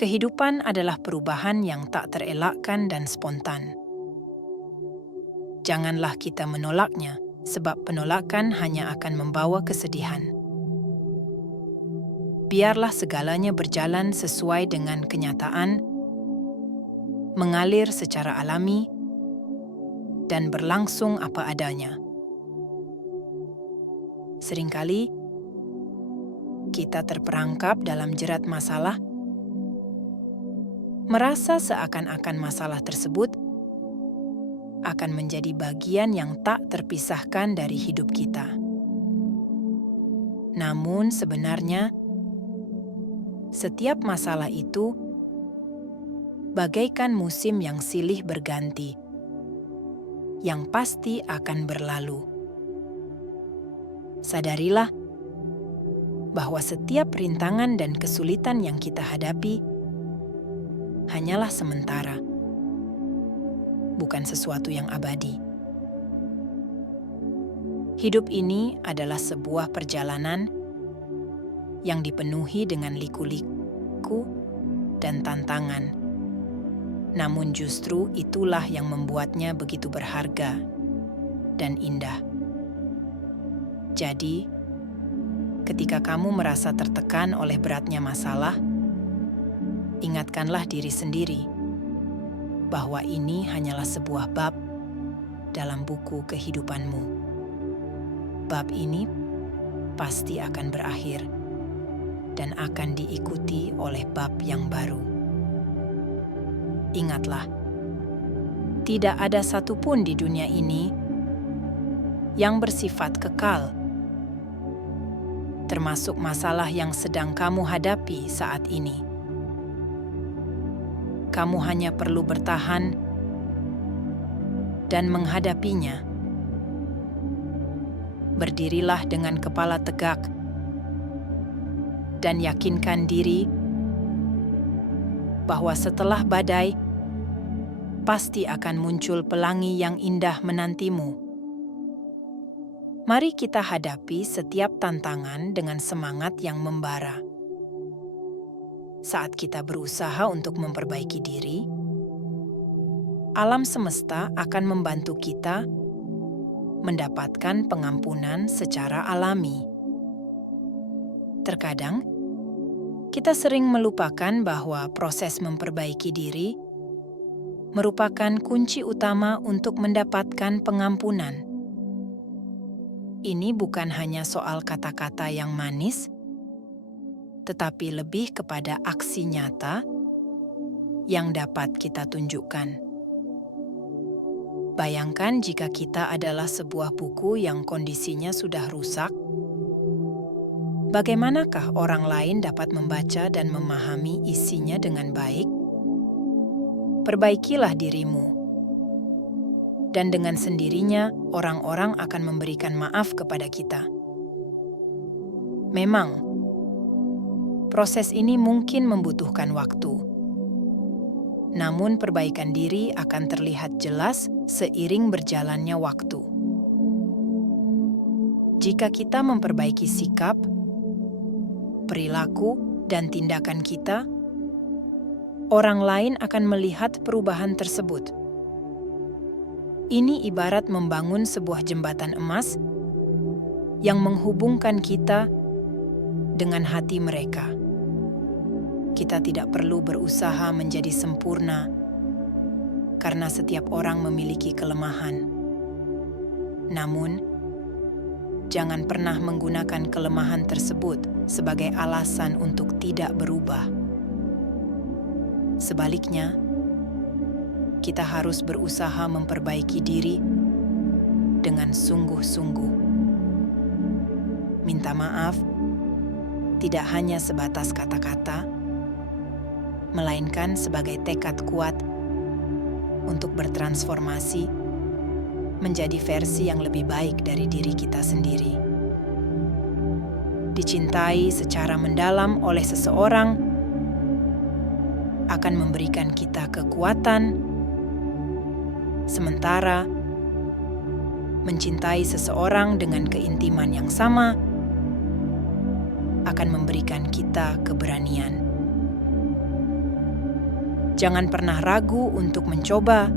Kehidupan adalah perubahan yang tak terelakkan dan spontan. Janganlah kita menolaknya, sebab penolakan hanya akan membawa kesedihan. Biarlah segalanya berjalan sesuai dengan kenyataan, mengalir secara alami, dan berlangsung apa adanya. Seringkali, kita terperangkap dalam jerat masalah, merasa seakan-akan masalah tersebut akan menjadi bagian yang tak terpisahkan dari hidup kita. Namun sebenarnya, setiap masalah itu bagaikan musim yang silih berganti, yang pasti akan berlalu. Sadarilah bahwa setiap rintangan dan kesulitan yang kita hadapi hanyalah sementara, bukan sesuatu yang abadi. Hidup ini adalah sebuah perjalanan yang dipenuhi dengan liku-liku dan tantangan. Namun justru itulah yang membuatnya begitu berharga dan indah. Jadi, ketika kamu merasa tertekan oleh beratnya masalah, ingatkanlah diri sendiri bahwa ini hanyalah sebuah bab dalam buku kehidupanmu. Bab ini pasti akan berakhir dan akan diikuti oleh bab yang baru. Ingatlah, tidak ada satupun di dunia ini yang bersifat kekal, termasuk masalah yang sedang kamu hadapi saat ini. Kamu hanya perlu bertahan dan menghadapinya. Berdirilah dengan kepala tegak dan yakinkan diri bahwa setelah badai, pasti akan muncul pelangi yang indah menantimu. Mari kita hadapi setiap tantangan dengan semangat yang membara. Saat kita berusaha untuk memperbaiki diri, alam semesta akan membantu kita mendapatkan pengampunan secara alami. Terkadang, kita sering melupakan bahwa proses memperbaiki diri merupakan kunci utama untuk mendapatkan pengampunan. Ini bukan hanya soal kata-kata yang manis, tetapi lebih kepada aksi nyata yang dapat kita tunjukkan. Bayangkan jika kita adalah sebuah buku yang kondisinya sudah rusak. Bagaimanakah orang lain dapat membaca dan memahami isinya dengan baik? Perbaikilah dirimu, dan dengan sendirinya orang-orang akan memberikan maaf kepada kita. Memang, proses ini mungkin membutuhkan waktu. Namun perbaikan diri akan terlihat jelas seiring berjalannya waktu. Jika kita memperbaiki sikap, perilaku, dan tindakan kita, orang lain akan melihat perubahan tersebut. Ini ibarat membangun sebuah jembatan emas yang menghubungkan kita dengan hati mereka. Kita tidak perlu berusaha menjadi sempurna, karena setiap orang memiliki kelemahan. Namun, jangan pernah menggunakan kelemahan tersebut sebagai alasan untuk tidak berubah. Sebaliknya, kita harus berusaha memperbaiki diri dengan sungguh-sungguh. Minta maaf tidak hanya sebatas kata-kata, melainkan sebagai tekad kuat untuk bertransformasi menjadi versi yang lebih baik dari diri kita sendiri. Dicintai secara mendalam oleh seseorang akan memberikan kita kekuatan, sementara mencintai seseorang dengan keintiman yang sama akan memberikan kita keberanian. Jangan pernah ragu untuk mencoba,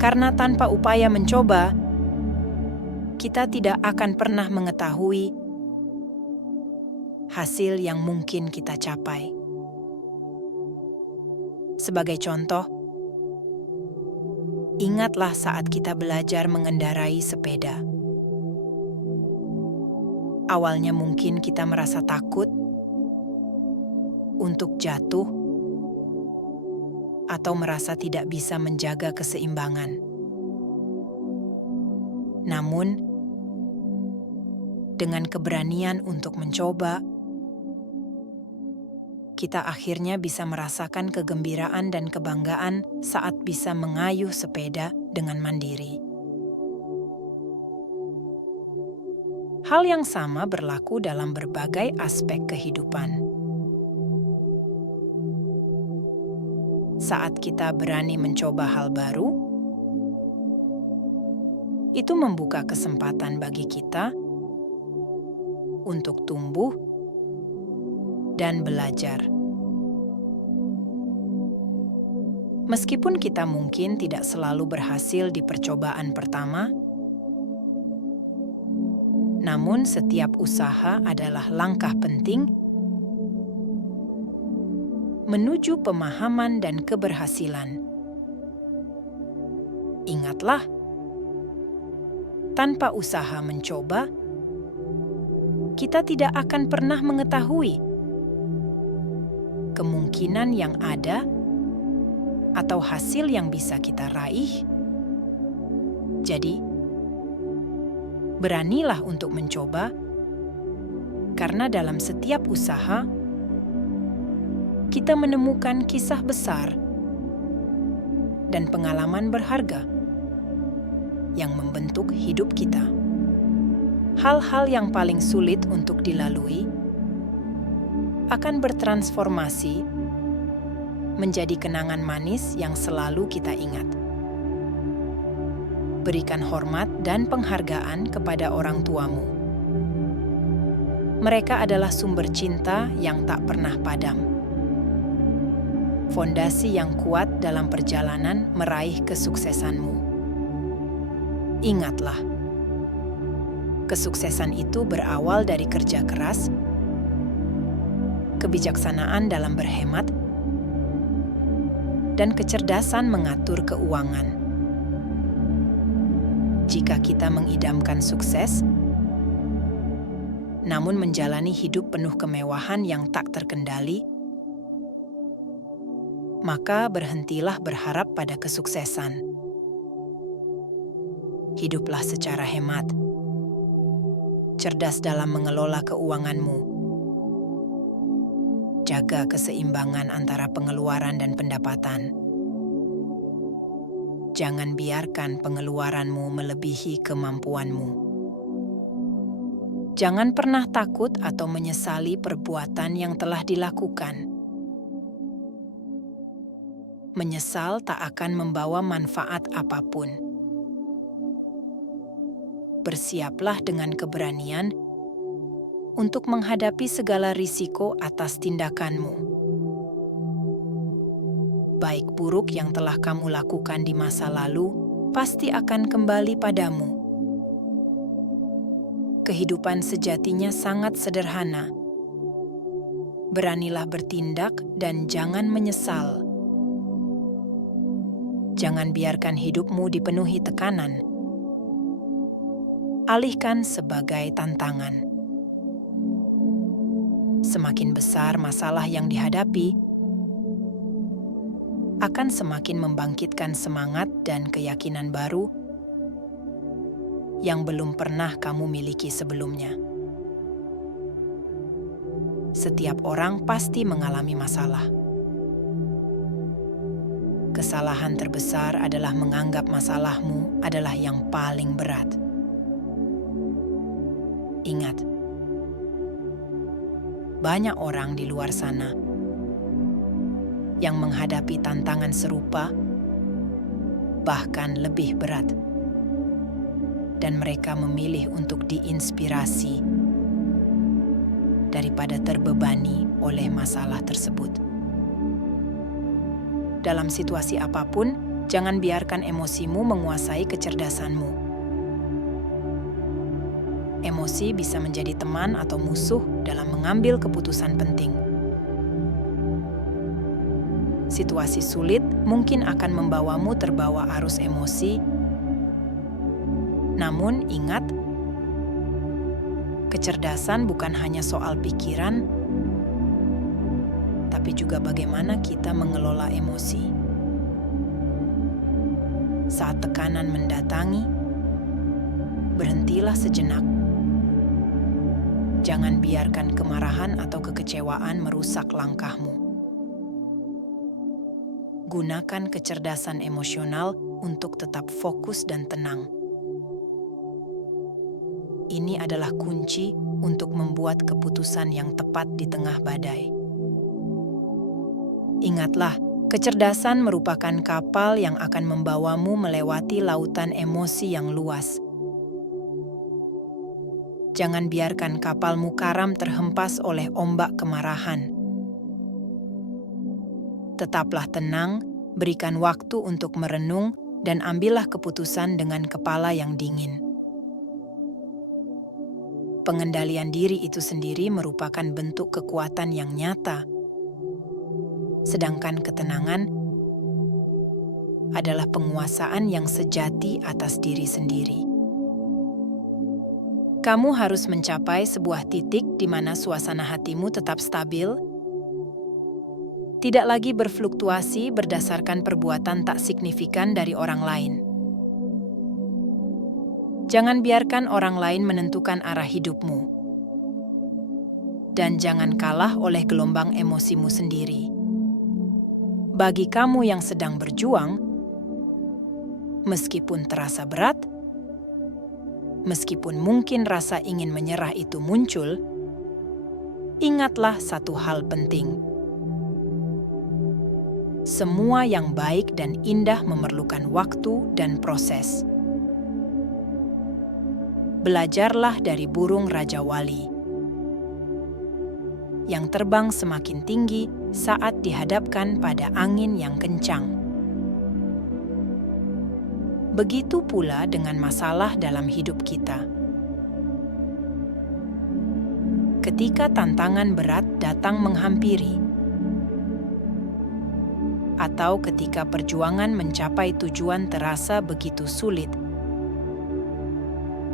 karena tanpa upaya mencoba, kita tidak akan pernah mengetahui hasil yang mungkin kita capai. Sebagai contoh, ingatlah saat kita belajar mengendarai sepeda. Awalnya mungkin kita merasa takut untuk jatuh atau merasa tidak bisa menjaga keseimbangan. Namun, dengan keberanian untuk mencoba, kita akhirnya bisa merasakan kegembiraan dan kebanggaan saat bisa mengayuh sepeda dengan mandiri. Hal yang sama berlaku dalam berbagai aspek kehidupan. Saat kita berani mencoba hal baru, itu membuka kesempatan bagi kita untuk tumbuh dan belajar. Meskipun kita mungkin tidak selalu berhasil di percobaan pertama, namun setiap usaha adalah langkah penting menuju pemahaman dan keberhasilan. Ingatlah, tanpa usaha mencoba, kita tidak akan pernah mengetahui kemungkinan yang ada atau hasil yang bisa kita raih. Jadi, beranilah untuk mencoba, karena dalam setiap usaha, kita menemukan kisah besar dan pengalaman berharga yang membentuk hidup kita. Hal-hal yang paling sulit untuk dilalui akan bertransformasi menjadi kenangan manis yang selalu kita ingat. Berikan hormat dan penghargaan kepada orang tuamu. Mereka adalah sumber cinta yang tak pernah padam. Fondasi yang kuat dalam perjalanan meraih kesuksesanmu. Ingatlah, kesuksesan itu berawal dari kerja keras, kebijaksanaan dalam berhemat, dan kecerdasan mengatur keuangan. Jika kita mengidamkan sukses, namun menjalani hidup penuh kemewahan yang tak terkendali, maka berhentilah berharap pada kesuksesan. Hiduplah secara hemat, cerdas dalam mengelola keuanganmu, jaga keseimbangan antara pengeluaran dan pendapatan. Jangan biarkan pengeluaranmu melebihi kemampuanmu. Jangan pernah takut atau menyesali perbuatan yang telah dilakukan. Menyesal tak akan membawa manfaat apapun. Bersiaplah dengan keberanian untuk menghadapi segala risiko atas tindakanmu. Baik buruk yang telah kamu lakukan di masa lalu pasti akan kembali padamu. Kehidupan sejatinya sangat sederhana. Beranilah bertindak dan jangan menyesal. Jangan biarkan hidupmu dipenuhi tekanan. Alihkan sebagai tantangan. Semakin besar masalah yang dihadapi, akan semakin membangkitkan semangat dan keyakinan baru yang belum pernah kamu miliki sebelumnya. Setiap orang pasti mengalami masalah. Kesalahan terbesar adalah menganggap masalahmu adalah yang paling berat. Ingat, banyak orang di luar sana yang menghadapi tantangan serupa, bahkan lebih berat. Dan mereka memilih untuk diinspirasi daripada terbebani oleh masalah tersebut. Dalam situasi apapun, jangan biarkan emosimu menguasai kecerdasanmu. Emosi bisa menjadi teman atau musuh dalam mengambil keputusan penting. Situasi sulit mungkin akan membawamu terbawa arus emosi. Namun ingat, kecerdasan bukan hanya soal pikiran, tapi juga bagaimana kita mengelola emosi. Saat tekanan mendatangi, berhentilah sejenak. Jangan biarkan kemarahan atau kekecewaan merusak langkahmu. Gunakan kecerdasan emosional untuk tetap fokus dan tenang. Ini adalah kunci untuk membuat keputusan yang tepat di tengah badai. Ingatlah, kecerdasan merupakan kapal yang akan membawamu melewati lautan emosi yang luas. Jangan biarkan kapalmu karam terhempas oleh ombak kemarahan. Tetaplah tenang, berikan waktu untuk merenung, dan ambillah keputusan dengan kepala yang dingin. Pengendalian diri itu sendiri merupakan bentuk kekuatan yang nyata, sedangkan ketenangan adalah penguasaan yang sejati atas diri sendiri. Kamu harus mencapai sebuah titik di mana suasana hatimu tetap stabil, tidak lagi berfluktuasi berdasarkan perbuatan tak signifikan dari orang lain. Jangan biarkan orang lain menentukan arah hidupmu. Dan jangan kalah oleh gelombang emosimu sendiri. Bagi kamu yang sedang berjuang, meskipun terasa berat, meskipun mungkin rasa ingin menyerah itu muncul, ingatlah satu hal penting. Semua yang baik dan indah memerlukan waktu dan proses. Belajarlah dari burung Raja Wali yang terbang semakin tinggi saat dihadapkan pada angin yang kencang. Begitu pula dengan masalah dalam hidup kita. Ketika tantangan berat datang menghampiri, atau ketika perjuangan mencapai tujuan terasa begitu sulit,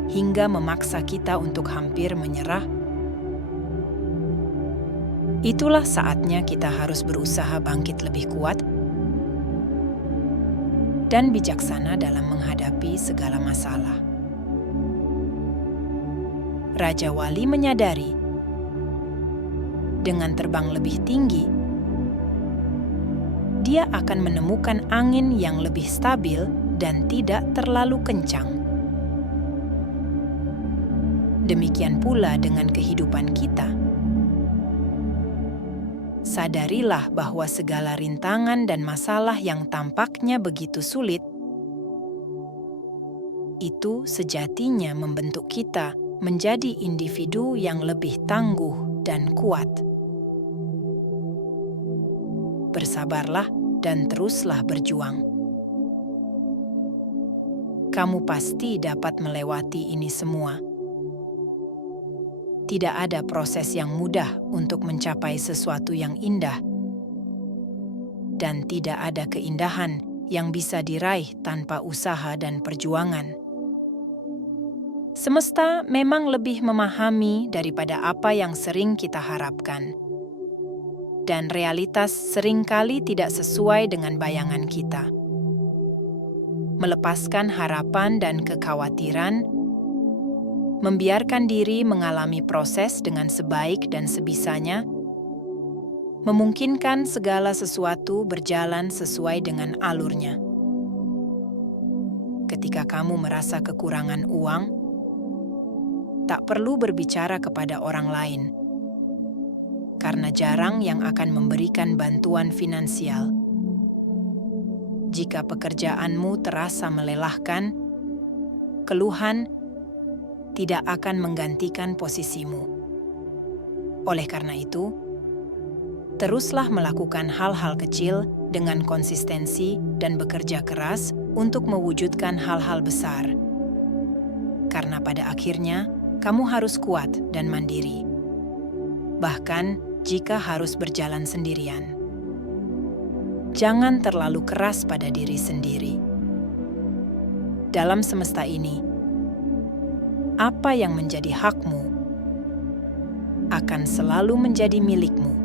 hingga memaksa kita untuk hampir menyerah, itulah saatnya kita harus berusaha bangkit lebih kuat dan bijaksana dalam menghadapi segala masalah. Raja Wali menyadari, dengan terbang lebih tinggi, dia akan menemukan angin yang lebih stabil dan tidak terlalu kencang. Demikian pula dengan kehidupan kita. Sadarilah bahwa segala rintangan dan masalah yang tampaknya begitu sulit, itu sejatinya membentuk kita menjadi individu yang lebih tangguh dan kuat. Bersabarlah dan teruslah berjuang. Kamu pasti dapat melewati ini semua. Tidak ada proses yang mudah untuk mencapai sesuatu yang indah, dan tidak ada keindahan yang bisa diraih tanpa usaha dan perjuangan. Semesta memang lebih memahami daripada apa yang sering kita harapkan, dan realitas seringkali tidak sesuai dengan bayangan kita. Melepaskan harapan dan kekhawatiran, membiarkan diri mengalami proses dengan sebaik dan sebisanya, memungkinkan segala sesuatu berjalan sesuai dengan alurnya. Ketika kamu merasa kekurangan uang, tak perlu berbicara kepada orang lain, karena jarang yang akan memberikan bantuan finansial. Jika pekerjaanmu terasa melelahkan, keluhan tidak akan menggantikan posisimu. Oleh karena itu, Teruslah melakukan hal-hal kecil dengan konsistensi dan bekerja keras untuk mewujudkan hal-hal besar. Karena pada akhirnya, kamu harus kuat dan mandiri. Bahkan jika harus berjalan sendirian. Jangan terlalu keras pada diri sendiri. Dalam semesta ini, apa yang menjadi hakmu akan selalu menjadi milikmu.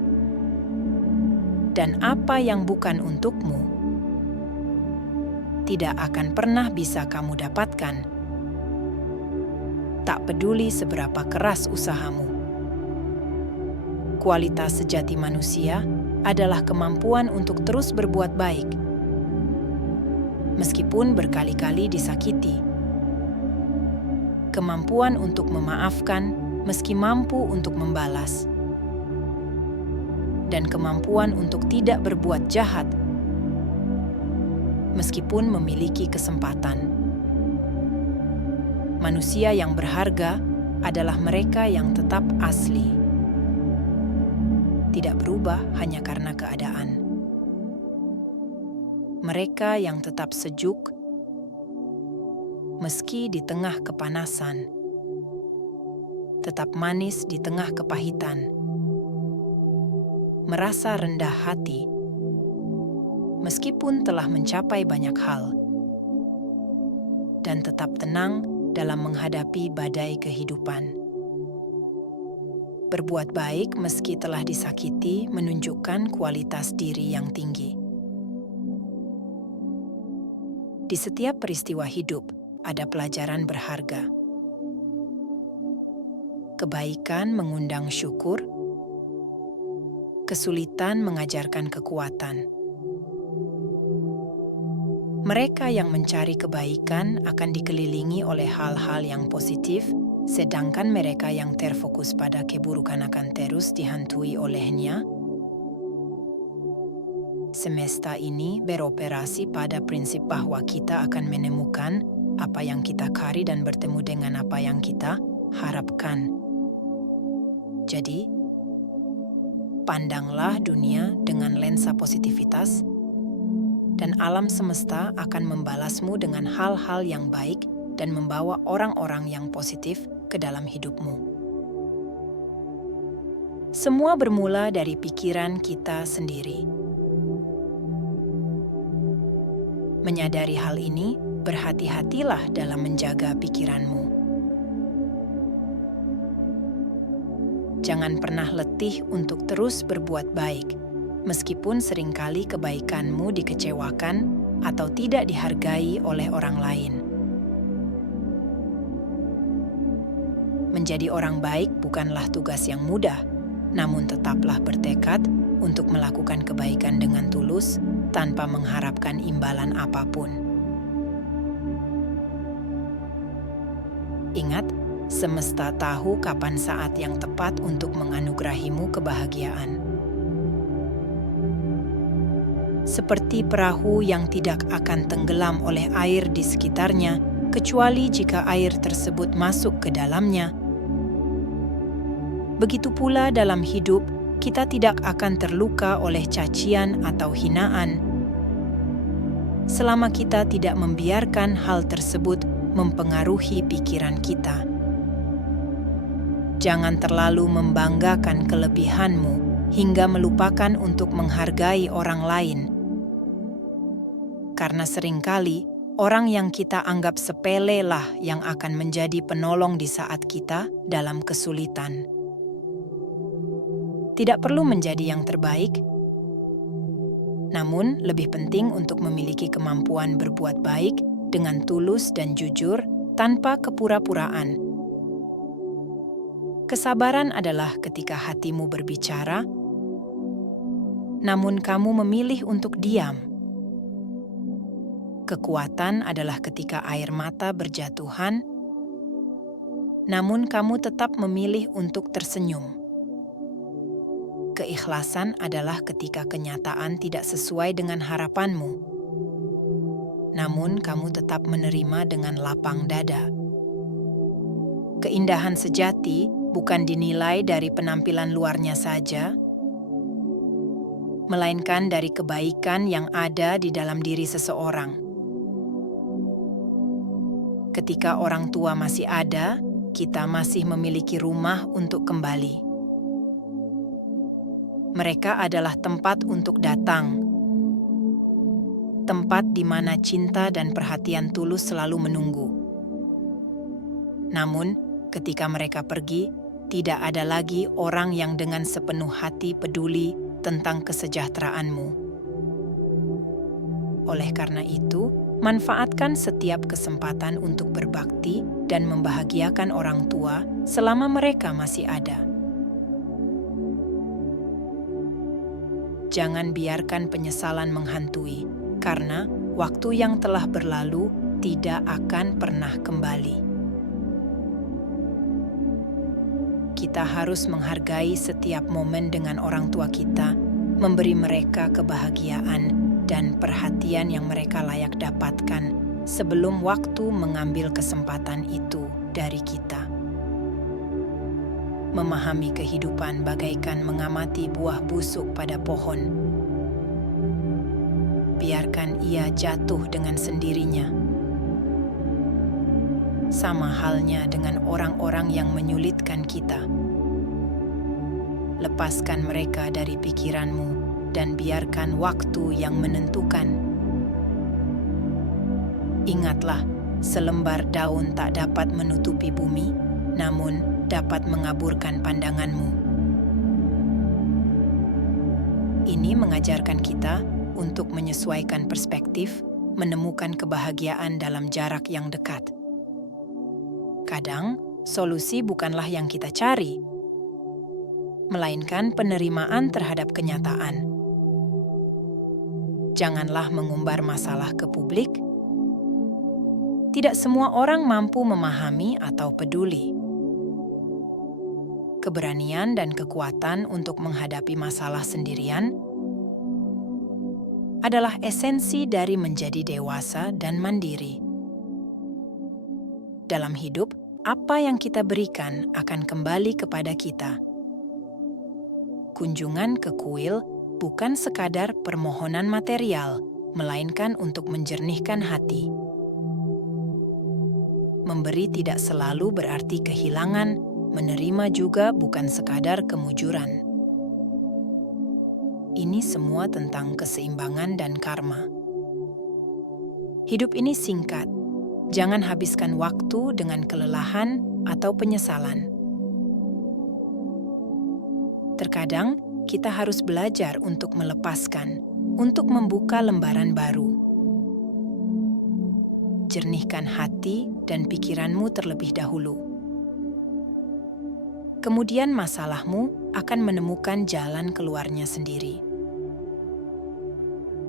Dan apa yang bukan untukmu tidak akan pernah bisa kamu dapatkan. Tak peduli seberapa keras usahamu. Kualitas sejati manusia adalah kemampuan untuk terus berbuat baik, meskipun berkali-kali disakiti. Kemampuan untuk memaafkan meski mampu untuk membalas. Dan kemampuan untuk tidak berbuat jahat, meskipun memiliki kesempatan. Manusia yang berharga adalah mereka yang tetap asli, tidak berubah hanya karena keadaan. Mereka yang tetap sejuk, meski di tengah kepanasan, tetap manis di tengah kepahitan, merasa rendah hati, meskipun telah mencapai banyak hal, dan tetap tenang dalam menghadapi badai kehidupan. Berbuat baik meski telah disakiti menunjukkan kualitas diri yang tinggi. Di setiap peristiwa hidup ada pelajaran berharga. Kebaikan mengundang syukur, kesulitan mengajarkan kekuatan. Mereka yang mencari kebaikan akan dikelilingi oleh hal-hal yang positif, sedangkan mereka yang terfokus pada keburukan akan terus dihantui olehnya. Semesta ini beroperasi pada prinsip bahwa kita akan menemukan apa yang kita cari dan bertemu dengan apa yang kita harapkan. Jadi, pandanglah dunia dengan lensa positivitas, dan alam semesta akan membalasmu dengan hal-hal yang baik dan membawa orang-orang yang positif ke dalam hidupmu. Semua bermula dari pikiran kita sendiri. Menyadari hal ini, berhati-hatilah dalam menjaga pikiranmu. Jangan pernah letih untuk terus berbuat baik, meskipun seringkali kebaikanmu dikecewakan atau tidak dihargai oleh orang lain. Menjadi orang baik bukanlah tugas yang mudah, namun tetaplah bertekad untuk melakukan kebaikan dengan tulus tanpa mengharapkan imbalan apapun. Ingat, semesta tahu kapan saat yang tepat untuk menganugerahimu kebahagiaan. Seperti perahu yang tidak akan tenggelam oleh air di sekitarnya, kecuali jika air tersebut masuk ke dalamnya. Begitu pula dalam hidup, kita tidak akan terluka oleh cacian atau hinaan, selama kita tidak membiarkan hal tersebut mempengaruhi pikiran kita. Jangan terlalu membanggakan kelebihanmu hingga melupakan untuk menghargai orang lain. Karena seringkali, orang yang kita anggap sepele lah yang akan menjadi penolong di saat kita dalam kesulitan. Tidak perlu menjadi yang terbaik, namun lebih penting untuk memiliki kemampuan berbuat baik dengan tulus dan jujur tanpa kepura-puraan. Kesabaran adalah ketika hatimu berbicara, namun kamu memilih untuk diam. Kekuatan adalah ketika air mata berjatuhan, namun kamu tetap memilih untuk tersenyum. Keikhlasan adalah ketika kenyataan tidak sesuai dengan harapanmu, namun kamu tetap menerima dengan lapang dada. Keindahan sejati bukan dinilai dari penampilan luarnya saja, melainkan dari kebaikan yang ada di dalam diri seseorang. Ketika orang tua masih ada, kita masih memiliki rumah untuk kembali. Mereka adalah tempat untuk datang, tempat di mana cinta dan perhatian tulus selalu menunggu. Namun, ketika mereka pergi, tidak ada lagi orang yang dengan sepenuh hati peduli tentang kesejahteraanmu. Oleh karena itu, manfaatkan setiap kesempatan untuk berbakti dan membahagiakan orang tua selama mereka masih ada. Jangan biarkan penyesalan menghantui, karena waktu yang telah berlalu tidak akan pernah kembali. Kita harus menghargai setiap momen dengan orang tua kita, memberi mereka kebahagiaan dan perhatian yang mereka layak dapatkan sebelum waktu mengambil kesempatan itu dari kita. Memahami kehidupan bagaikan mengamati buah busuk pada pohon. Biarkan ia jatuh dengan sendirinya. Sama halnya dengan orang-orang yang menyulitkan kita. Lepaskan mereka dari pikiranmu dan biarkan waktu yang menentukan. Ingatlah, selembar daun tak dapat menutupi bumi, namun dapat mengaburkan pandanganmu. Ini mengajarkan kita untuk menyesuaikan perspektif, menemukan kebahagiaan dalam jarak yang dekat. Kadang, solusi bukanlah yang kita cari, melainkan penerimaan terhadap kenyataan. Janganlah mengumbar masalah ke publik. Tidak semua orang mampu memahami atau peduli. Keberanian dan kekuatan untuk menghadapi masalah sendirian adalah esensi dari menjadi dewasa dan mandiri. Dalam hidup, apa yang kita berikan akan kembali kepada kita. Kunjungan ke kuil bukan sekadar permohonan material, melainkan untuk menjernihkan hati. Memberi tidak selalu berarti kehilangan, menerima juga bukan sekadar kemujuran. Ini semua tentang keseimbangan dan karma. Hidup ini singkat. Jangan habiskan waktu dengan kelelahan atau penyesalan. Terkadang, kita harus belajar untuk melepaskan, untuk membuka lembaran baru. Jernihkan hati dan pikiranmu terlebih dahulu. Kemudian masalahmu akan menemukan jalan keluarnya sendiri.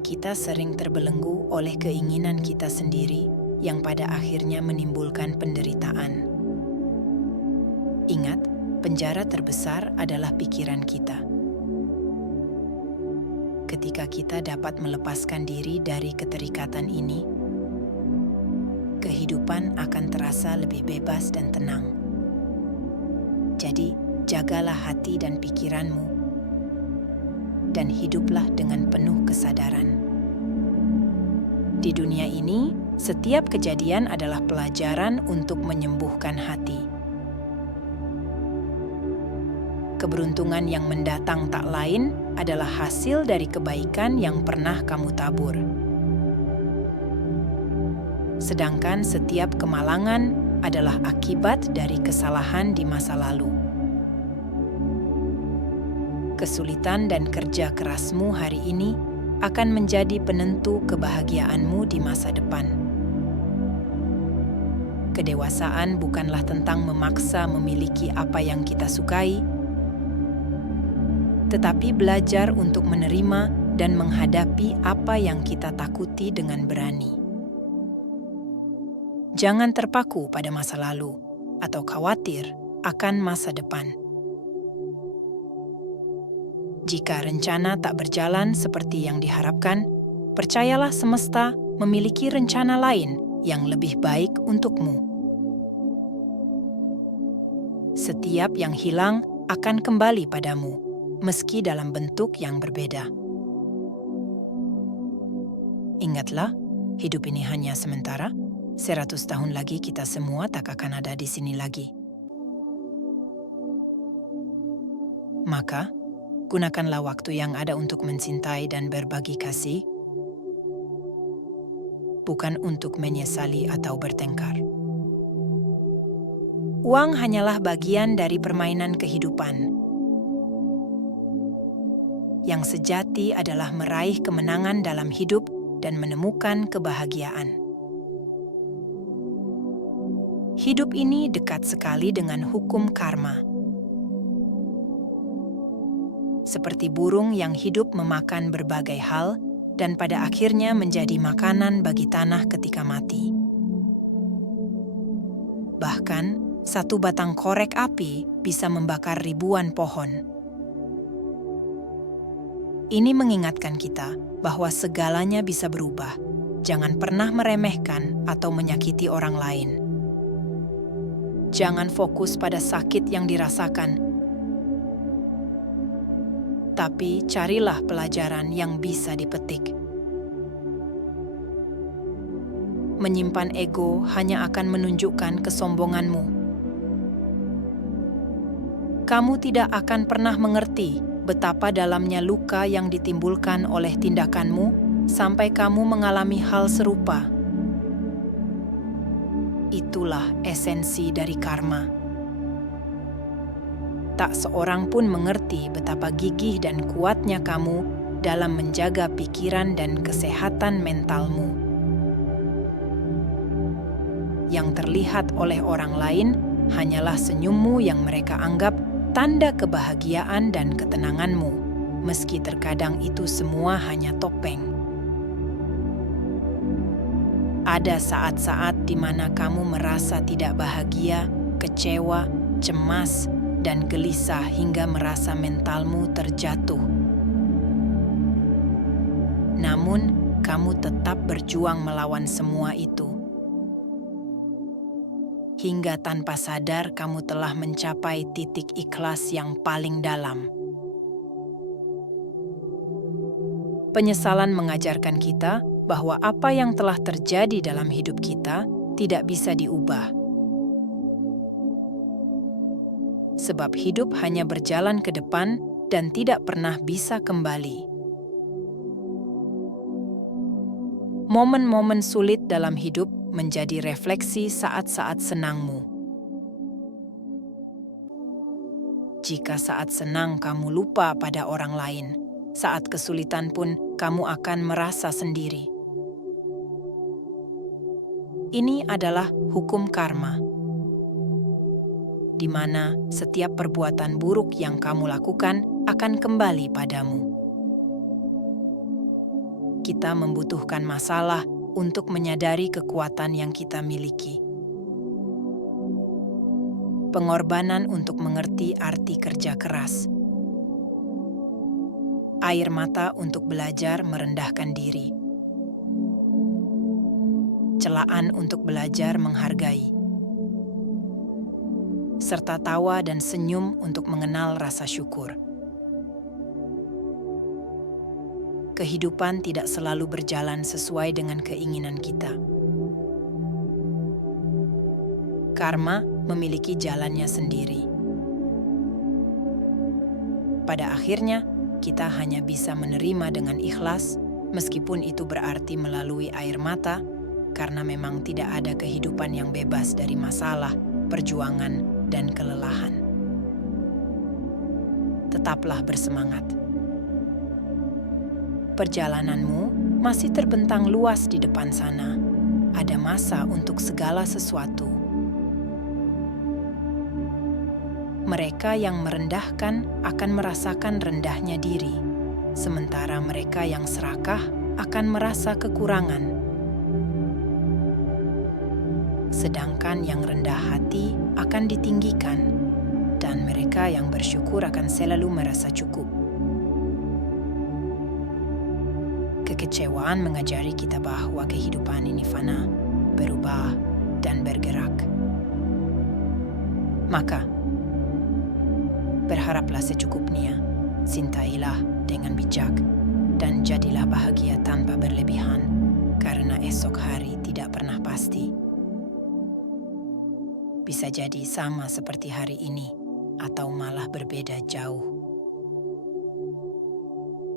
Kita sering terbelenggu oleh keinginan kita sendiri yang pada akhirnya menimbulkan penderitaan. Ingat, penjara terbesar adalah pikiran kita. Ketika kita dapat melepaskan diri dari keterikatan ini, kehidupan akan terasa lebih bebas dan tenang. Jadi, jagalah hati dan pikiranmu, dan hiduplah dengan penuh kesadaran. Di dunia ini, setiap kejadian adalah pelajaran untuk menyembuhkan hati. Keberuntungan yang mendatang tak lain adalah hasil dari kebaikan yang pernah kamu tabur. Sedangkan setiap kemalangan adalah akibat dari kesalahan di masa lalu. Kesulitan dan kerja kerasmu hari ini akan menjadi penentu kebahagiaanmu di masa depan. Kedewasaan bukanlah tentang memaksa memiliki apa yang kita sukai, tetapi belajar untuk menerima dan menghadapi apa yang kita takuti dengan berani. Jangan terpaku pada masa lalu atau khawatir akan masa depan. Jika rencana tak berjalan seperti yang diharapkan, percayalah semesta memiliki rencana lain yang lebih baik untukmu. Setiap yang hilang akan kembali padamu, meski dalam bentuk yang berbeda. Ingatlah, hidup ini hanya sementara. 100 tahun lagi kita semua tak akan ada di sini lagi. Maka, gunakanlah waktu yang ada untuk mencintai dan berbagi kasih, bukan untuk menyesali atau bertengkar. Uang hanyalah bagian dari permainan kehidupan. Yang sejati adalah meraih kemenangan dalam hidup dan menemukan kebahagiaan. Hidup ini dekat sekali dengan hukum karma. Seperti burung yang hidup memakan berbagai hal dan pada akhirnya menjadi makanan bagi tanah ketika mati. Bahkan, satu batang korek api bisa membakar ribuan pohon. Ini mengingatkan kita bahwa segalanya bisa berubah. Jangan pernah meremehkan atau menyakiti orang lain. Jangan fokus pada sakit yang dirasakan, tapi carilah pelajaran yang bisa dipetik. Menyimpan ego hanya akan menunjukkan kesombonganmu. Kamu tidak akan pernah mengerti betapa dalamnya luka yang ditimbulkan oleh tindakanmu sampai kamu mengalami hal serupa. Itulah esensi dari karma. Tak seorang pun mengerti betapa gigih dan kuatnya kamu dalam menjaga pikiran dan kesehatan mentalmu. Yang terlihat oleh orang lain hanyalah senyummu yang mereka anggap tanda kebahagiaan dan ketenanganmu, meski terkadang itu semua hanya topeng. Ada saat-saat di mana kamu merasa tidak bahagia, kecewa, cemas, dan gelisah hingga merasa mentalmu terjatuh. Namun, kamu tetap berjuang melawan semua itu. Hingga tanpa sadar kamu telah mencapai titik ikhlas yang paling dalam. Penyesalan mengajarkan kita bahwa apa yang telah terjadi dalam hidup kita tidak bisa diubah. Sebab hidup hanya berjalan ke depan dan tidak pernah bisa kembali. Momen-momen sulit dalam hidup menjadi refleksi saat-saat senangmu. Jika saat senang kamu lupa pada orang lain, saat kesulitan pun kamu akan merasa sendiri. Ini adalah hukum karma, di mana setiap perbuatan buruk yang kamu lakukan akan kembali padamu. Kita membutuhkan masalah untuk menyadari kekuatan yang kita miliki. Pengorbanan untuk mengerti arti kerja keras. Air mata untuk belajar merendahkan diri. Celaan untuk belajar menghargai. Serta tawa dan senyum untuk mengenal rasa syukur. Kehidupan tidak selalu berjalan sesuai dengan keinginan kita. Karma memiliki jalannya sendiri. Pada akhirnya, kita hanya bisa menerima dengan ikhlas, meskipun itu berarti melalui air mata, karena memang tidak ada kehidupan yang bebas dari masalah, perjuangan, dan kelelahan. Tetaplah bersemangat. Perjalananmu masih terbentang luas di depan sana. Ada masa untuk segala sesuatu. Mereka yang merendahkan akan merasakan rendahnya diri, sementara mereka yang serakah akan merasa kekurangan. Sedangkan yang rendah hati akan ditinggikan, dan mereka yang bersyukur akan selalu merasa cukup. Kekecewaan mengajari kita bahwa kehidupan ini fana, berubah, dan bergerak. Maka, berharaplah secukupnya, cintailah dengan bijak, dan jadilah bahagia tanpa berlebihan. karena esok hari tidak pernah pasti. Bisa jadi sama seperti hari ini, atau malah berbeda jauh.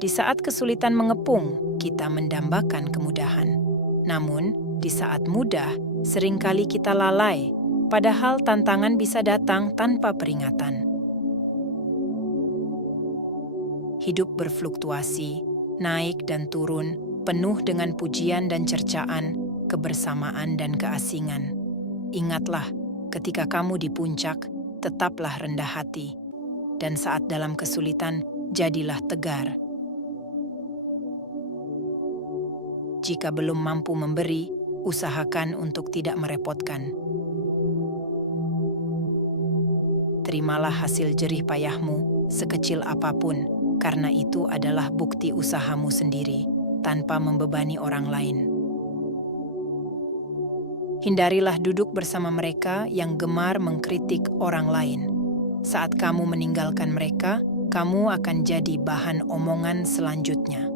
Di saat kesulitan mengepung, kita mendambakan kemudahan. Namun, di saat mudah, seringkali kita lalai, padahal tantangan bisa datang tanpa peringatan. Hidup berfluktuasi, naik dan turun, penuh dengan pujian dan cercaan, kebersamaan dan keasingan. Ingatlah, ketika kamu di puncak, tetaplah rendah hati, dan saat dalam kesulitan, jadilah tegar. Jika belum mampu memberi, usahakan untuk tidak merepotkan. Terimalah hasil jerih payahmu, sekecil apapun, karena itu adalah bukti usahamu sendiri, tanpa membebani orang lain. Hindarilah duduk bersama mereka yang gemar mengkritik orang lain. Saat kamu meninggalkan mereka, kamu akan jadi bahan omongan selanjutnya.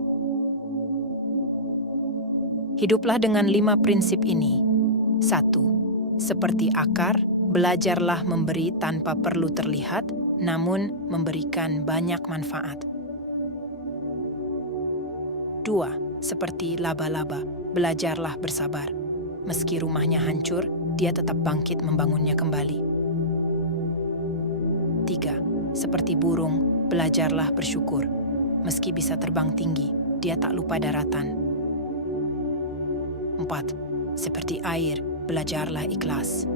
Hiduplah dengan 5 prinsip ini. 1. Seperti akar, belajarlah memberi tanpa perlu terlihat, namun memberikan banyak manfaat. 2. Seperti laba-laba, belajarlah bersabar. Meski rumahnya hancur, dia tetap bangkit membangunnya kembali. 3. Seperti burung, belajarlah bersyukur. Meski bisa terbang tinggi, dia tak lupa daratan. 4. Seperti air, belajarlah ikhlas.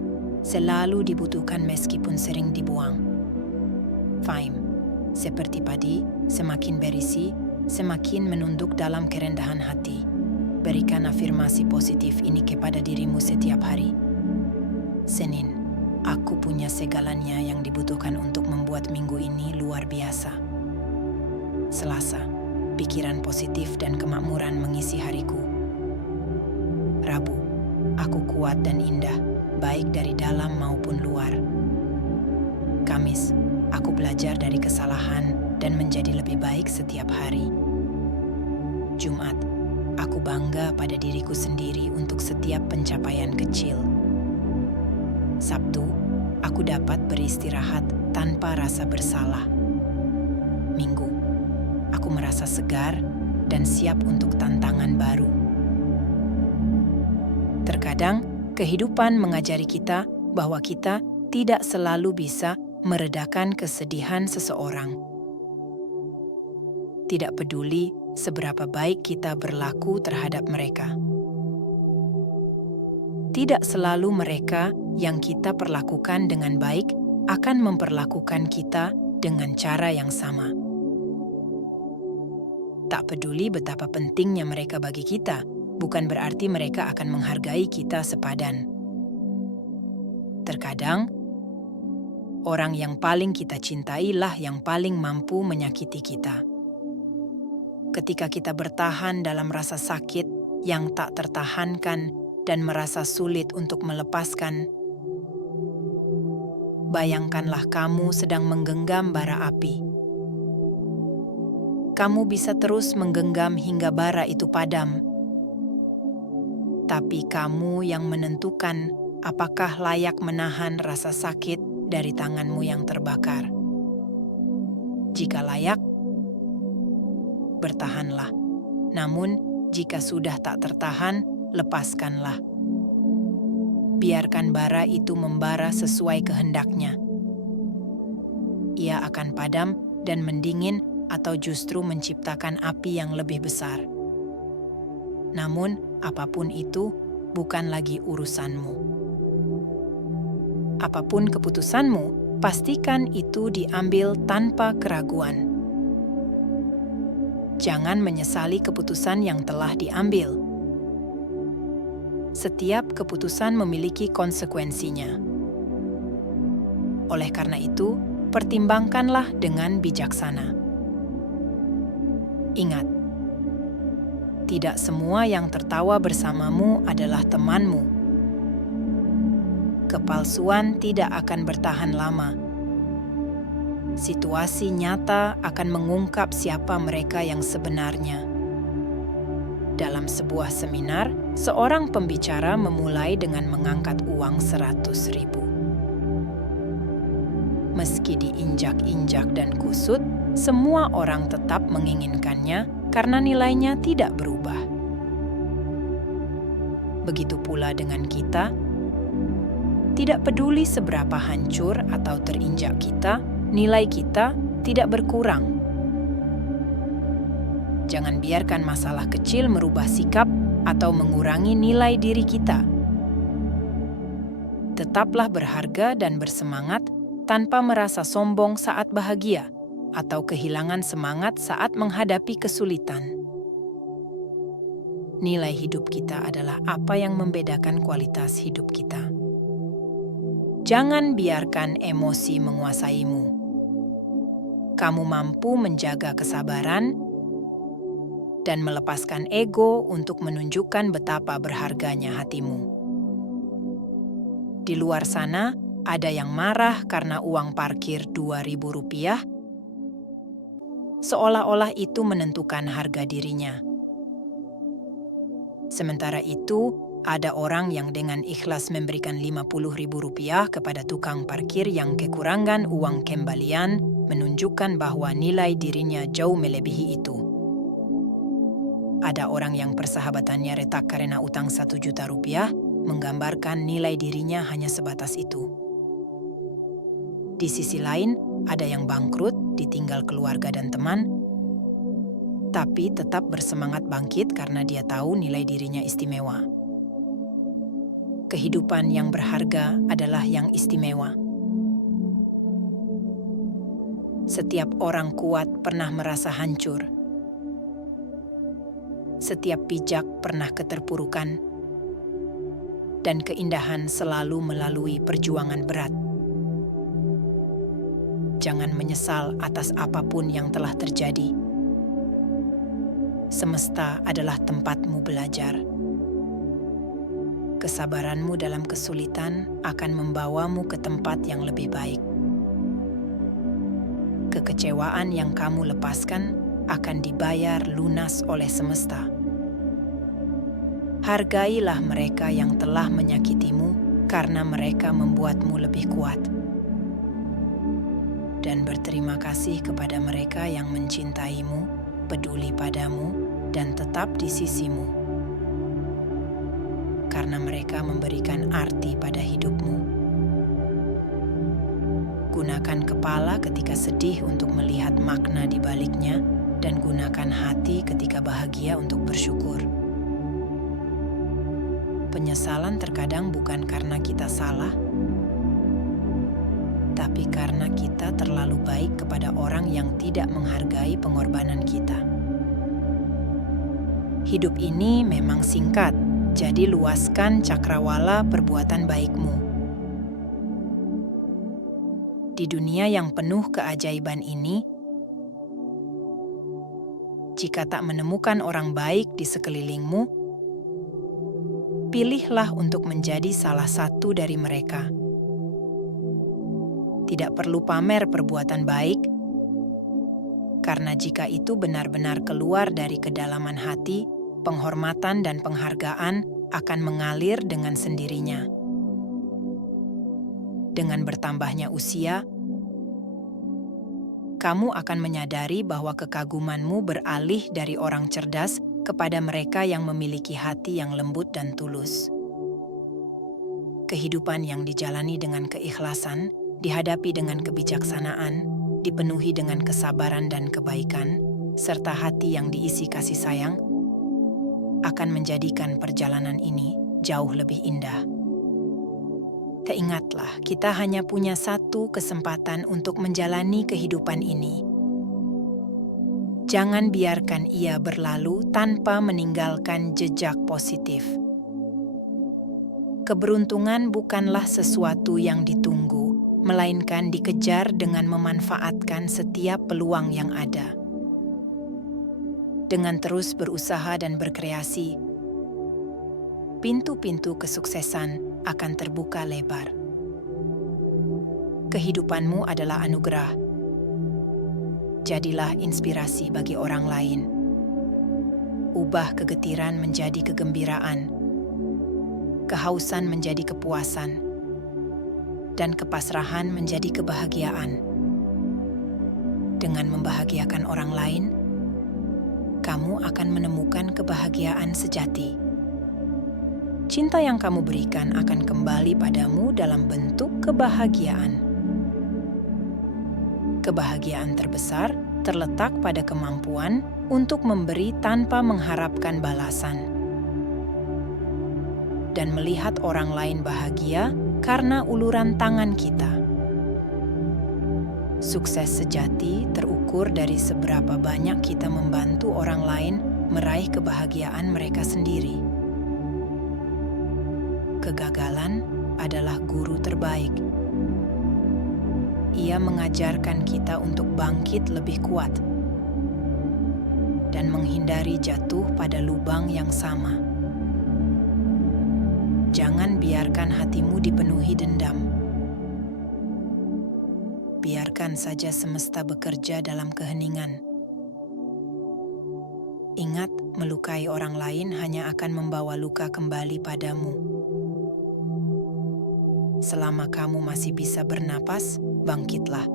Selalu dibutuhkan meskipun sering dibuang. 5. Seperti padi, semakin berisi, semakin menunduk dalam kerendahan hati. Berikan afirmasi positif ini kepada dirimu setiap hari. Senin, aku punya segalanya yang dibutuhkan untuk membuat minggu ini luar biasa. Selasa, pikiran positif dan kemakmuran mengisi hariku. Rabu, aku kuat dan indah, baik dari dalam maupun luar. Kamis, aku belajar dari kesalahan dan menjadi lebih baik setiap hari. Jumat, aku bangga pada diriku sendiri untuk setiap pencapaian kecil. Sabtu, aku dapat beristirahat tanpa rasa bersalah. Minggu, aku merasa segar dan siap untuk tantangan baru. Terkadang, kehidupan mengajari kita bahwa kita tidak selalu bisa meredakan kesedihan seseorang. Tidak peduli seberapa baik kita berlaku terhadap mereka. Tidak selalu mereka yang kita perlakukan dengan baik akan memperlakukan kita dengan cara yang sama. Tak peduli betapa pentingnya mereka bagi kita, bukan berarti mereka akan menghargai kita sepadan. Terkadang, orang yang paling kita cintailah yang paling mampu menyakiti kita. Ketika kita bertahan dalam rasa sakit yang tak tertahankan dan merasa sulit untuk melepaskan, bayangkanlah kamu sedang menggenggam bara api. Kamu bisa terus menggenggam hingga bara itu padam. Tapi kamu yang menentukan apakah layak menahan rasa sakit dari tanganmu yang terbakar. Jika layak, bertahanlah. Namun, jika sudah tak tertahan, lepaskanlah. Biarkan bara itu membara sesuai kehendaknya. Ia akan padam dan mendingin atau justru menciptakan api yang lebih besar. Namun, apapun itu bukan lagi urusanmu. Apapun keputusanmu, pastikan itu diambil tanpa keraguan. Jangan menyesali keputusan yang telah diambil. Setiap keputusan memiliki konsekuensinya. Oleh karena itu, pertimbangkanlah dengan bijaksana. Ingat, tidak semua yang tertawa bersamamu adalah temanmu. Kepalsuan tidak akan bertahan lama. Situasi nyata akan mengungkap siapa mereka yang sebenarnya. Dalam sebuah seminar, seorang pembicara memulai dengan mengangkat uang 100.000. Meski diinjak-injak dan kusut, semua orang tetap menginginkannya karena nilainya tidak berubah. Begitu pula dengan kita, tidak peduli seberapa hancur atau terinjak kita, nilai kita tidak berkurang. Jangan biarkan masalah kecil merubah sikap atau mengurangi nilai diri kita. Tetaplah berharga dan bersemangat tanpa merasa sombong saat bahagia atau kehilangan semangat saat menghadapi kesulitan. Nilai hidup kita adalah apa yang membedakan kualitas hidup kita. Jangan biarkan emosi menguasaimu. Kamu mampu menjaga kesabaran dan melepaskan ego untuk menunjukkan betapa berharganya hatimu. Di luar sana, ada yang marah karena uang parkir Rp2.000, seolah-olah itu menentukan harga dirinya. Sementara itu, ada orang yang dengan ikhlas memberikan Rp50.000 kepada tukang parkir yang kekurangan uang kembalian, menunjukkan bahwa nilai dirinya jauh melebihi itu. Ada orang yang persahabatannya retak karena utang Rp1 juta, menggambarkan nilai dirinya hanya sebatas itu. Di sisi lain, ada yang bangkrut, ditinggal keluarga dan teman, tapi tetap bersemangat bangkit karena dia tahu nilai dirinya istimewa. Kehidupan yang berharga adalah yang istimewa. Setiap orang kuat pernah merasa hancur. Setiap bijak pernah keterpurukan, dan keindahan selalu melalui perjuangan berat. Jangan menyesal atas apapun yang telah terjadi. Semesta adalah tempatmu belajar. Kesabaranmu dalam kesulitan akan membawamu ke tempat yang lebih baik. Kekecewaan yang kamu lepaskan akan dibayar lunas oleh semesta. Hargailah mereka yang telah menyakitimu karena mereka membuatmu lebih kuat. Dan berterima kasih kepada mereka yang mencintaimu, peduli padamu, dan tetap di sisimu. Karena mereka memberikan arti pada hidupmu. Gunakan kepala ketika sedih untuk melihat makna di baliknya, dan gunakan hati ketika bahagia untuk bersyukur. Penyesalan terkadang bukan karena kita salah, tapi karena kita terlalu baik kepada orang yang tidak menghargai pengorbanan kita. Hidup ini memang singkat, jadi luaskan cakrawala perbuatan baikmu. Di dunia yang penuh keajaiban ini, jika tak menemukan orang baik di sekelilingmu, pilihlah untuk menjadi salah satu dari mereka. Tidak perlu pamer perbuatan baik, karena jika itu benar-benar keluar dari kedalaman hati, penghormatan dan penghargaan akan mengalir dengan sendirinya. Dengan bertambahnya usia, kamu akan menyadari bahwa kekagumanmu beralih dari orang cerdas kepada mereka yang memiliki hati yang lembut dan tulus. Kehidupan yang dijalani dengan keikhlasan, dihadapi dengan kebijaksanaan, dipenuhi dengan kesabaran dan kebaikan, serta hati yang diisi kasih sayang, akan menjadikan perjalanan ini jauh lebih indah. Ingatlah, kita hanya punya satu kesempatan untuk menjalani kehidupan ini. Jangan biarkan ia berlalu tanpa meninggalkan jejak positif. Keberuntungan bukanlah sesuatu yang ditunggu, melainkan dikejar dengan memanfaatkan setiap peluang yang ada. Dengan terus berusaha dan berkreasi, pintu-pintu kesuksesan akan terbuka lebar. Kehidupanmu adalah anugerah. Jadilah inspirasi bagi orang lain. Ubah kegetiran menjadi kegembiraan, kehausan menjadi kepuasan, dan kepasrahan menjadi kebahagiaan. Dengan membahagiakan orang lain, kamu akan menemukan kebahagiaan sejati. Cinta yang kamu berikan akan kembali padamu dalam bentuk kebahagiaan. Kebahagiaan terbesar terletak pada kemampuan untuk memberi tanpa mengharapkan balasan, dan melihat orang lain bahagia karena uluran tangan kita. Sukses sejati terukur dari seberapa banyak kita membantu orang lain meraih kebahagiaan mereka sendiri. Kegagalan adalah guru terbaik. Ia mengajarkan kita untuk bangkit lebih kuat dan menghindari jatuh pada lubang yang sama. Jangan biarkan hatimu dipenuhi dendam. Biarkan saja semesta bekerja dalam keheningan. Ingat, melukai orang lain hanya akan membawa luka kembali padamu. Selama kamu masih bisa bernapas, bangkitlah.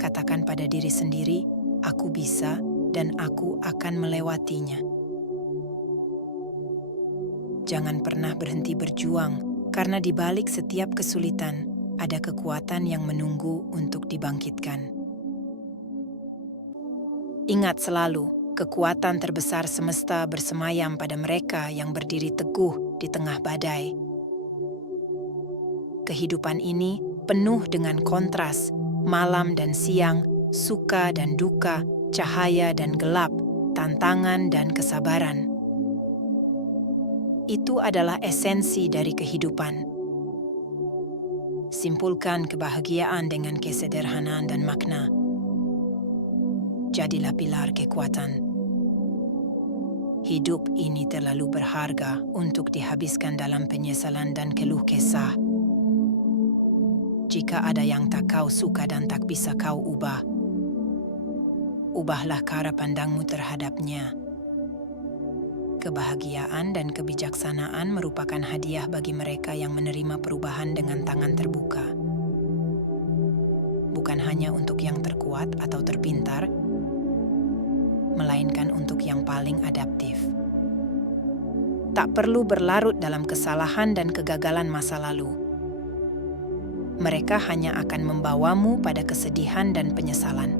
Katakan pada diri sendiri, aku bisa dan aku akan melewatinya. Jangan pernah berhenti berjuang, karena di balik setiap kesulitan ada kekuatan yang menunggu untuk dibangkitkan. Ingat selalu, kekuatan terbesar semesta bersemayam pada mereka yang berdiri teguh di tengah badai. Kehidupan ini penuh dengan kontras, malam dan siang, suka dan duka, cahaya dan gelap, tantangan dan kesabaran. Itu adalah esensi dari kehidupan. Simpulkan kebahagiaan dengan kesederhanaan dan makna. Jadilah pilar kekuatan. Hidup ini terlalu berharga untuk dihabiskan dalam penyesalan dan keluh kesah. Jika ada yang tak kau suka dan tak bisa kau ubah, ubahlah cara pandangmu terhadapnya. Kebahagiaan dan kebijaksanaan merupakan hadiah bagi mereka yang menerima perubahan dengan tangan terbuka. Bukan hanya untuk yang terkuat atau terpintar, melainkan untuk yang paling adaptif. Tak perlu berlarut dalam kesalahan dan kegagalan masa lalu. Mereka hanya akan membawamu pada kesedihan dan penyesalan.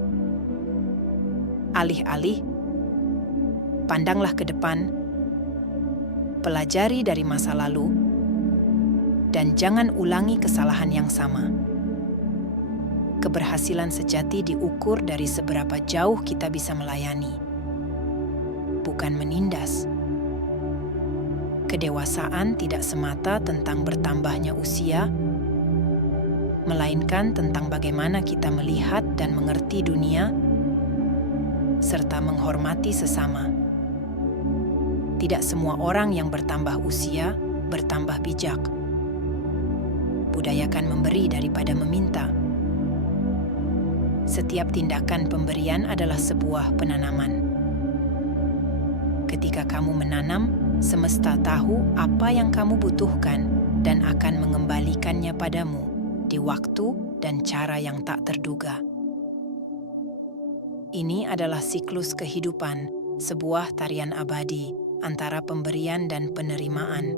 Alih-alih, pandanglah ke depan, pelajari dari masa lalu, dan jangan ulangi kesalahan yang sama. Keberhasilan sejati diukur dari seberapa jauh kita bisa melayani, bukan menindas. Kedewasaan tidak semata tentang bertambahnya usia, melainkan tentang bagaimana kita melihat dan mengerti dunia, serta menghormati sesama. Tidak semua orang yang bertambah usia bertambah bijak. Budayakan memberi daripada meminta. Setiap tindakan pemberian adalah sebuah penanaman. Ketika kamu menanam, semesta tahu apa yang kamu butuhkan dan akan mengembalikannya padamu di waktu dan cara yang tak terduga. Ini adalah siklus kehidupan, sebuah tarian abadi antara pemberian dan penerimaan,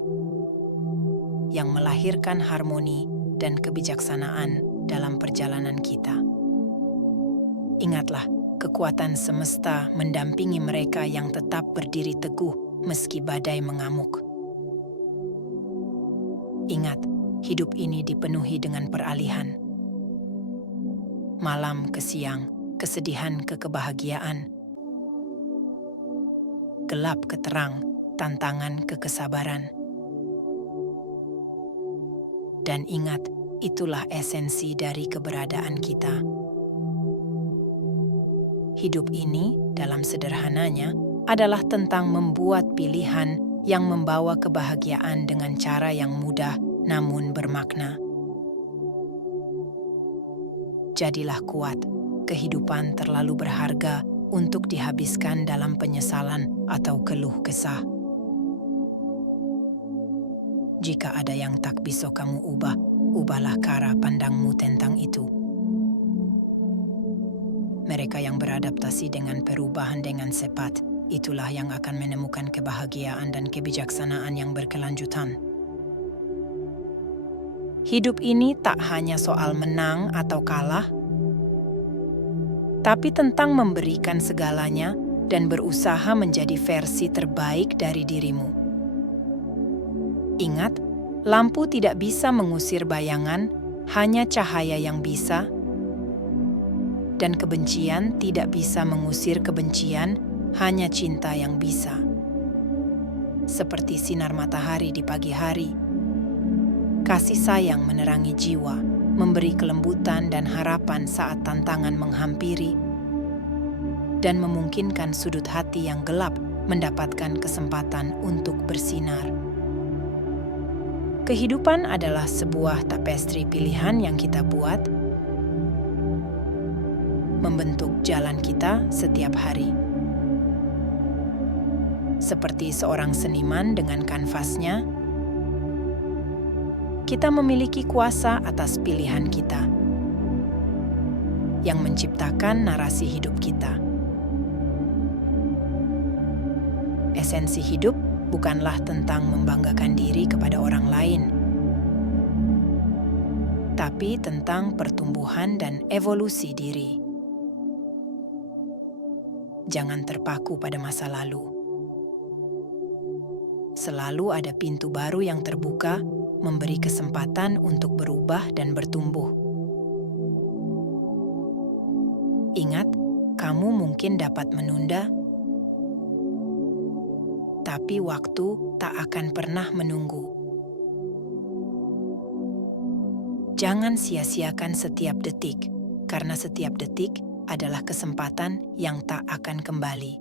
yang melahirkan harmoni dan kebijaksanaan dalam perjalanan kita. Ingatlah, kekuatan semesta mendampingi mereka yang tetap berdiri teguh meski badai mengamuk. Ingat, hidup ini dipenuhi dengan peralihan. Malam ke siang, kesedihan ke kebahagiaan. Gelap ke terang, tantangan ke kesabaran. Dan ingat, itulah esensi dari keberadaan kita. Hidup ini, dalam sederhananya, adalah tentang membuat pilihan yang membawa kebahagiaan dengan cara yang mudah namun bermakna. Jadilah kuat, kehidupan terlalu berharga untuk dihabiskan dalam penyesalan atau keluh kesah. Jika ada yang tak bisa kamu ubah, ubahlah cara pandangmu tentang itu. Mereka yang beradaptasi dengan perubahan dengan cepat, itulah yang akan menemukan kebahagiaan dan kebijaksanaan yang berkelanjutan. Hidup ini tak hanya soal menang atau kalah, tapi tentang memberikan segalanya dan berusaha menjadi versi terbaik dari dirimu. Ingat, lampu tidak bisa mengusir bayangan, hanya cahaya yang bisa, dan kebencian tidak bisa mengusir kebencian, hanya cinta yang bisa. Seperti sinar matahari di pagi hari, kasih sayang menerangi jiwa, memberi kelembutan dan harapan saat tantangan menghampiri, dan memungkinkan sudut hati yang gelap mendapatkan kesempatan untuk bersinar. Kehidupan adalah sebuah tapestri pilihan yang kita buat, membentuk jalan kita setiap hari. Seperti seorang seniman dengan kanvasnya, kita memiliki kuasa atas pilihan kita yang menciptakan narasi hidup kita. Esensi hidup bukanlah tentang membanggakan diri kepada orang lain, tapi tentang pertumbuhan dan evolusi diri. Jangan terpaku pada masa lalu. Selalu ada pintu baru yang terbuka, memberi kesempatan untuk berubah dan bertumbuh. Ingat, kamu mungkin dapat menunda, tapi waktu tak akan pernah menunggu. Jangan sia-siakan setiap detik, karena setiap detik adalah kesempatan yang tak akan kembali.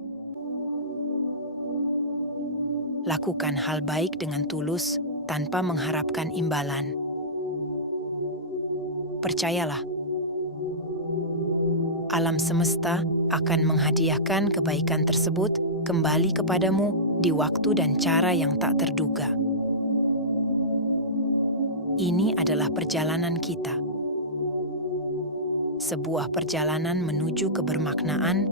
Lakukan hal baik dengan tulus tanpa mengharapkan imbalan. Percayalah, alam semesta akan menghadiahkan kebaikan tersebut kembali kepadamu di waktu dan cara yang tak terduga. Ini adalah perjalanan kita. Sebuah perjalanan menuju kebermaknaan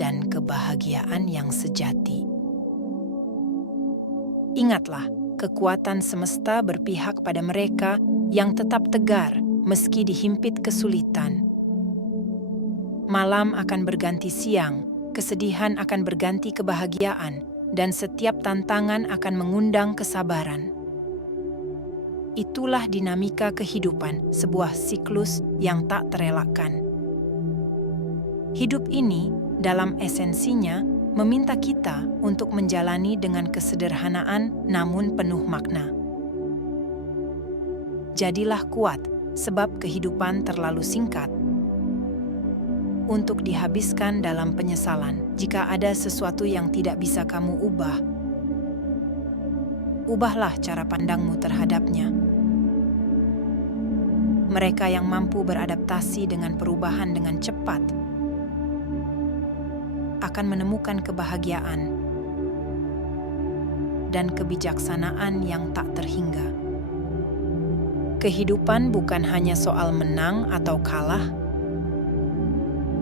dan kebahagiaan yang sejati. Ingatlah, kekuatan semesta berpihak pada mereka yang tetap tegar meski dihimpit kesulitan. Malam akan berganti siang, kesedihan akan berganti kebahagiaan, dan setiap tantangan akan mengundang kesabaran. Itulah dinamika kehidupan, sebuah siklus yang tak terelakkan. Hidup ini, dalam esensinya, meminta kita untuk menjalani dengan kesederhanaan namun penuh makna. Jadilah kuat, sebab kehidupan terlalu singkat untuk dihabiskan dalam penyesalan. Jika ada sesuatu yang tidak bisa kamu ubah, ubahlah cara pandangmu terhadapnya. Mereka yang mampu beradaptasi dengan perubahan dengan cepat akan menemukan kebahagiaan dan kebijaksanaan yang tak terhingga. Kehidupan bukan hanya soal menang atau kalah,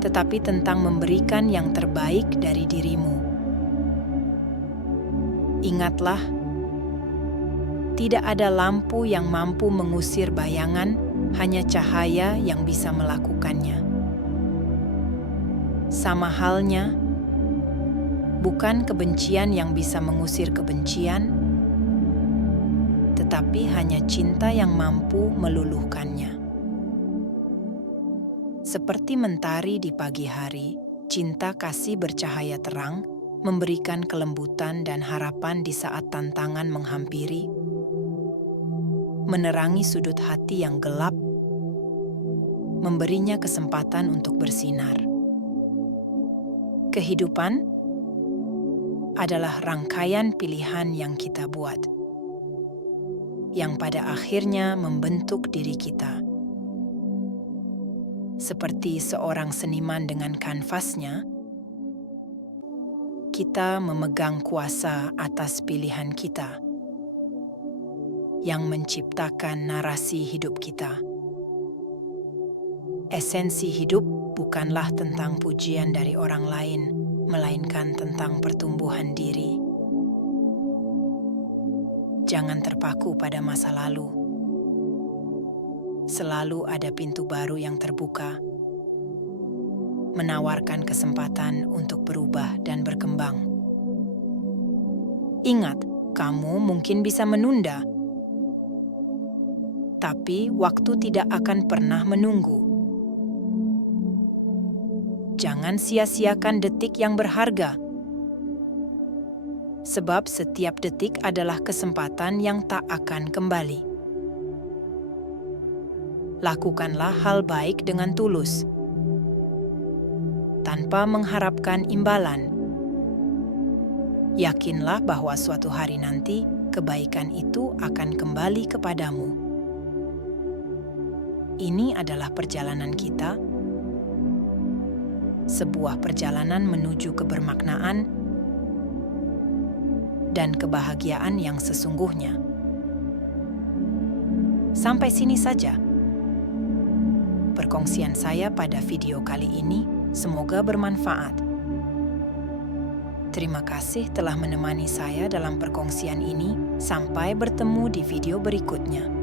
tetapi tentang memberikan yang terbaik dari dirimu. Ingatlah, tidak ada lampu yang mampu mengusir bayangan, hanya cahaya yang bisa melakukannya. Sama halnya, bukan kebencian yang bisa mengusir kebencian, tetapi hanya cinta yang mampu meluluhkannya. Seperti mentari di pagi hari, cinta kasih bercahaya terang, memberikan kelembutan dan harapan di saat tantangan menghampiri, menerangi sudut hati yang gelap, memberinya kesempatan untuk bersinar. Kehidupan adalah rangkaian pilihan yang kita buat, yang pada akhirnya membentuk diri kita. seperti seorang seniman dengan kanvasnya, kita memegang kuasa atas pilihan kita yang menciptakan narasi hidup kita. Esensi hidup bukanlah tentang pujian dari orang lain, melainkan tentang pertumbuhan diri. Jangan terpaku pada masa lalu. Selalu ada pintu baru yang terbuka, menawarkan kesempatan untuk berubah dan berkembang. Ingat, kamu mungkin bisa menunda, tapi waktu tidak akan pernah menunggu. Jangan sia-siakan detik yang berharga, sebab setiap detik adalah kesempatan yang tak akan kembali. Lakukanlah hal baik dengan tulus, tanpa mengharapkan imbalan. Yakinlah bahwa suatu hari nanti kebaikan itu akan kembali kepadamu. Ini adalah perjalanan kita, sebuah perjalanan menuju kebermaknaan dan kebahagiaan yang sesungguhnya. Sampai sini saja perkongsian saya pada video kali ini. Semoga bermanfaat. Terima kasih telah menemani saya dalam perkongsian ini. Sampai bertemu di video berikutnya.